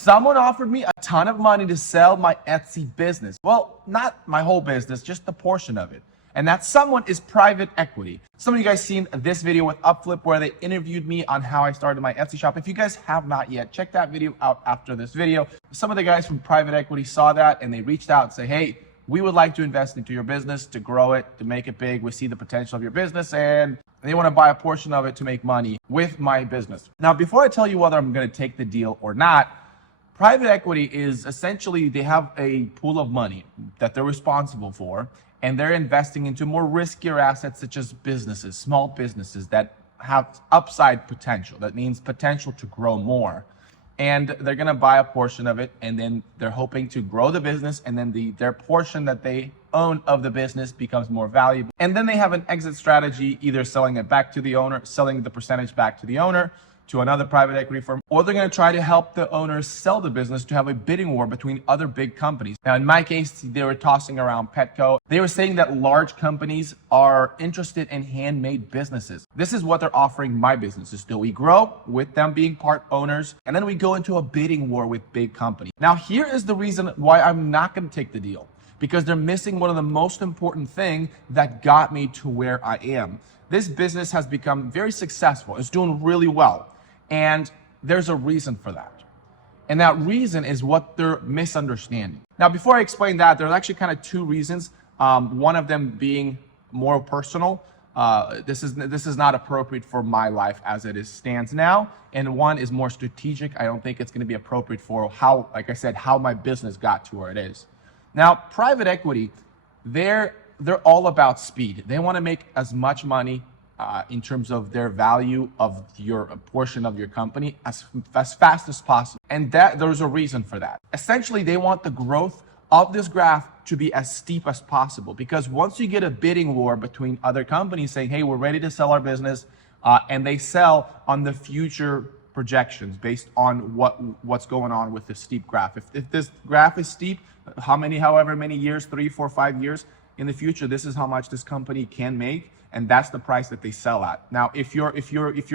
Someone offered me a ton of money to sell my Etsy business. Well, not my whole business, just a portion of it. And that someone is private equity. Some of you guys seen this video with Upflip where they interviewed me on how I started my Etsy shop. If you guys have not yet, check that video out after this video. Some of the guys from private equity saw that and they reached out and say, hey, we would like to invest into your business, to grow it, to make it big. We see the potential of your business and they want to buy a portion of it to make money with my business. Now, before I tell you whether I'm going to take the deal or not, private equity is essentially, they have a pool of money that they're responsible for, and they're investing into more riskier assets such as businesses, small businesses that have upside potential. That means potential to grow more. And they're gonna buy a portion of it, and then they're hoping to grow the business, and then their portion that they own of the business becomes more valuable. And then they have an exit strategy, either selling it back to the owner, selling the percentage back to the owner, to another private equity firm, or they're going to try to help the owners sell the business to have a bidding war between other big companies. Now, in my case, they were tossing around Petco. They were saying that large companies are interested in handmade businesses. This is what they're offering my businesses. Do we grow with them being part owners, and then we go into a bidding war with big companies. Now, here is the reason why I'm not going to take the deal, because they're missing one of the most important things that got me to where I am. This business has become very successful. It's doing really well. And there's a reason for that. And that reason is what they're misunderstanding. Now, before I explain that, there's actually kind of two reasons. One of them being more personal. This is not appropriate for my life as it stands now. And one is more strategic. I don't think it's going to be appropriate for how, like I said, how my business got to where it is. Now, private equity, they're all about speed. They want to make as much money in terms of their value of your portion of your company as fast as possible. And there's a reason for that. Essentially, they want the growth of this graph to be as steep as possible, because once you get a bidding war between other companies saying, hey, we're ready to sell our business, and they sell on the future projections based on what's going on with the steep graph. If this graph is steep, however many years, 3, 4, 5 years in the future, this is how much this company can make. And that's the price that they sell at. Now, if your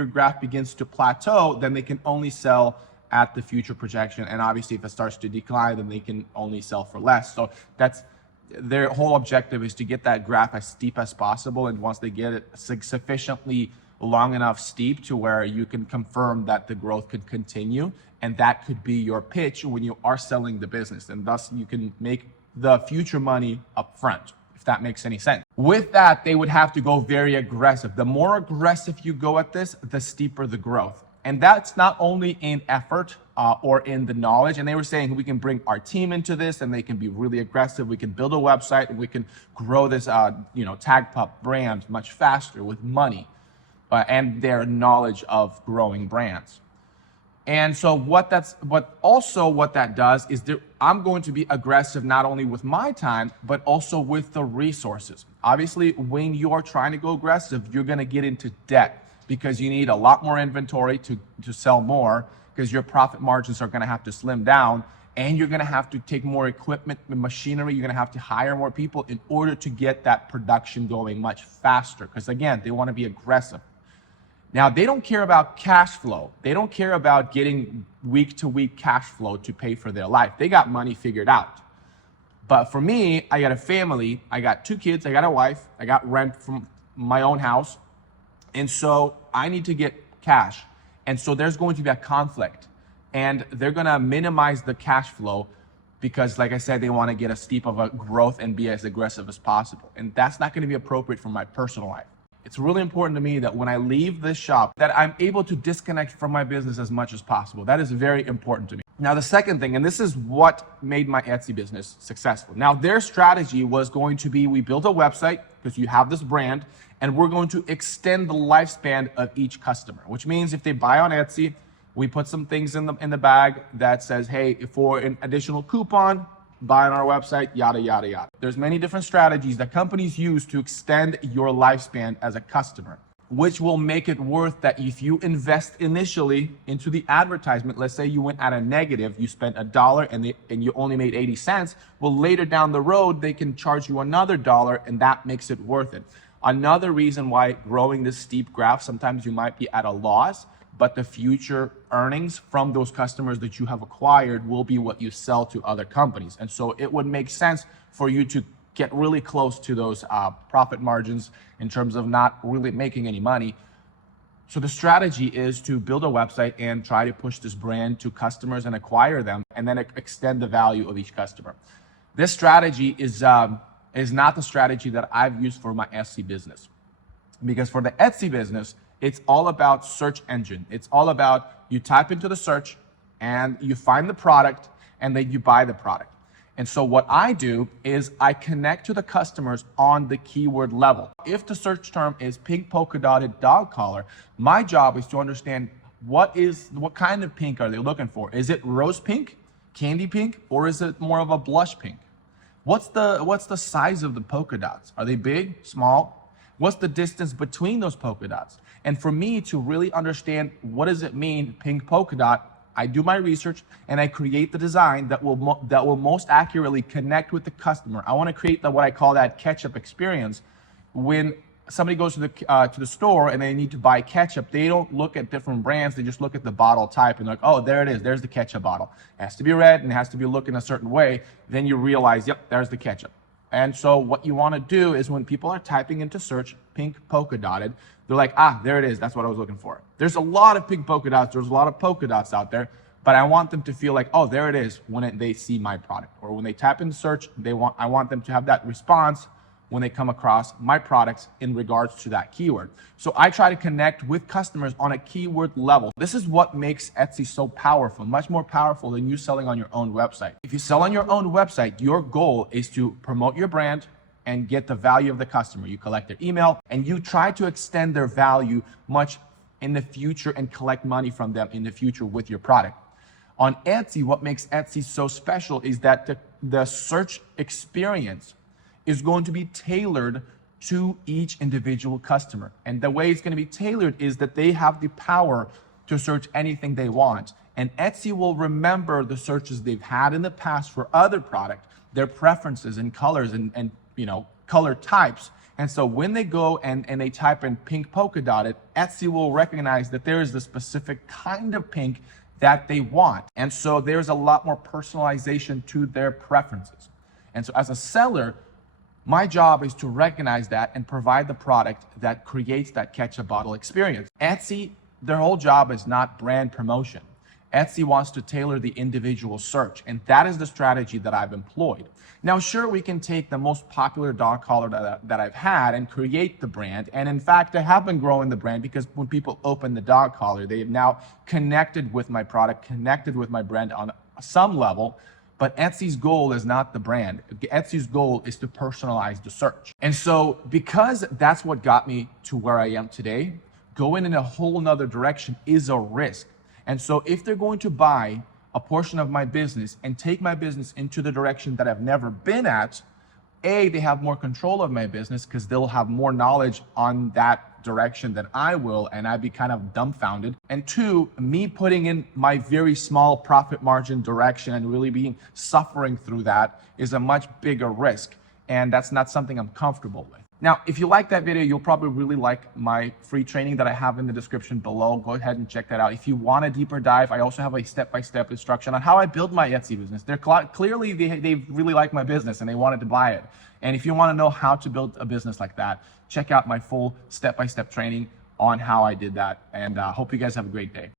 graph begins to plateau, then they can only sell at the future projection. And obviously, if it starts to decline, then they can only sell for less. So that's their whole objective, is to get that graph as steep as possible. And once they get it sufficiently long enough steep to where you can confirm that the growth could continue, and that could be your pitch when you are selling the business. And thus, you can make the future money up front. That makes any sense. With that, they would have to go very aggressive. The more aggressive you go at this, the steeper the growth. And that's not only in effort or in the knowledge. And they were saying we can bring our team into this and they can be really aggressive. We can build a website and we can grow this Tag Pup brand much faster with money and their knowledge of growing brands. And so what that does is I'm going to be aggressive not only with my time, but also with the resources. Obviously, when you are trying to go aggressive, you're going to get into debt because you need a lot more inventory to sell more, because your profit margins are going to have to slim down, and you're going to have to take more equipment and machinery. You're going to have to hire more people in order to get that production going much faster, because again, they want to be aggressive. Now, they don't care about cash flow. They don't care about getting week-to-week cash flow to pay for their life. They got money figured out. But for me, I got a family. I got 2 kids. I got a wife. I got rent from my own house. And so I need to get cash. And so there's going to be a conflict. And they're going to minimize the cash flow because, like I said, they want to get as steep of a growth and be as aggressive as possible. And that's not going to be appropriate for my personal life. It's really important to me that when I leave this shop, that I'm able to disconnect from my business as much as possible. That is very important to me. Now, the second thing, and this is what made my Etsy business successful. Now, their strategy was going to be, we build a website because you have this brand, and we're going to extend the lifespan of each customer, which means if they buy on Etsy, we put some things in the bag that says, hey, for an additional coupon, buy on our website, yada, yada, yada. There's many different strategies that companies use to extend your lifespan as a customer, which will make it worth that if you invest initially into the advertisement. Let's say you went at a negative, you spent $1 and you only made 80 cents. Well, later down the road, they can charge you another $1 and that makes it worth it. Another reason why growing this steep graph, sometimes you might be at a loss, but the future earnings from those customers that you have acquired will be what you sell to other companies. And so it would make sense for you to get really close to those profit margins in terms of not really making any money. So the strategy is to build a website and try to push this brand to customers and acquire them, and then extend the value of each customer. This strategy is not the strategy that I've used for my Etsy business. Because for the Etsy business, it's all about search engine. It's all about you type into the search and you find the product and then you buy the product. And so what I do is I connect to the customers on the keyword level. If the search term is pink polka dotted dog collar, my job is to understand what kind of pink are they looking for? Is it rose pink, candy pink, or is it more of a blush pink? What's the size of the polka dots? Are they big, small? What's the distance between those polka dots? And for me to really understand what does it mean, pink polka dot, I do my research and I create the design that will most accurately connect with the customer. I want to create what I call that ketchup experience. When somebody goes to the store and they need to buy ketchup, they don't look at different brands. They just look at the bottle type and they're like, oh, there it is. There's the ketchup bottle. It has to be red and it has to be looking a certain way. Then you realize, yep, there's the ketchup. And so what you want to do is when people are typing into search, pink polka dotted, they're like, ah, there it is. That's what I was looking for. There's a lot of pink polka dots. There's a lot of polka dots out there, but I want them to feel like, oh, there it is when they see my product. Or when they type in search, I want them to have that response when they come across my products in regards to that keyword. So I try to connect with customers on a keyword level. This is what makes Etsy so powerful, much more powerful than you selling on your own website. If you sell on your own website, your goal is to promote your brand and get the value of the customer. You collect their email and you try to extend their value much in the future and collect money from them in the future with your product. On Etsy, what makes Etsy so special is that the search experience is going to be tailored to each individual customer. And the way it's going to be tailored is that they have the power to search anything they want. And Etsy will remember the searches they've had in the past for other product, their preferences and colors and color types. And so when they go and they type in pink polka dotted, Etsy will recognize that there is the specific kind of pink that they want. And so there's a lot more personalization to their preferences. And so as a seller, my job is to recognize that and provide the product that creates that ketchup bottle experience. Etsy, their whole job is not brand promotion. Etsy wants to tailor the individual search, and that is the strategy that I've employed. Now, sure, we can take the most popular dog collar that I've had and create the brand. And in fact, I have been growing the brand because when people open the dog collar, they have now connected with my product, connected with my brand on some level. But Etsy's goal is not the brand. Etsy's goal is to personalize the search. And so because that's what got me to where I am today, going in a whole nother direction is a risk. And so if they're going to buy a portion of my business and take my business into the direction that I've never been at, A, they have more control of my business because they'll have more knowledge on that direction than I will, and I'd be kind of dumbfounded. And two, me putting in my very small profit margin direction and really suffering through that is a much bigger risk. And that's not something I'm comfortable with. Now, if you like that video, you'll probably really like my free training that I have in the description below. Go ahead and check that out. If you want a deeper dive, I also have a step-by-step instruction on how I build my Etsy business. Clearly, they really like my business and they wanted to buy it. And if you want to know how to build a business like that, check out my full step-by-step training on how I did that. And hope you guys have a great day.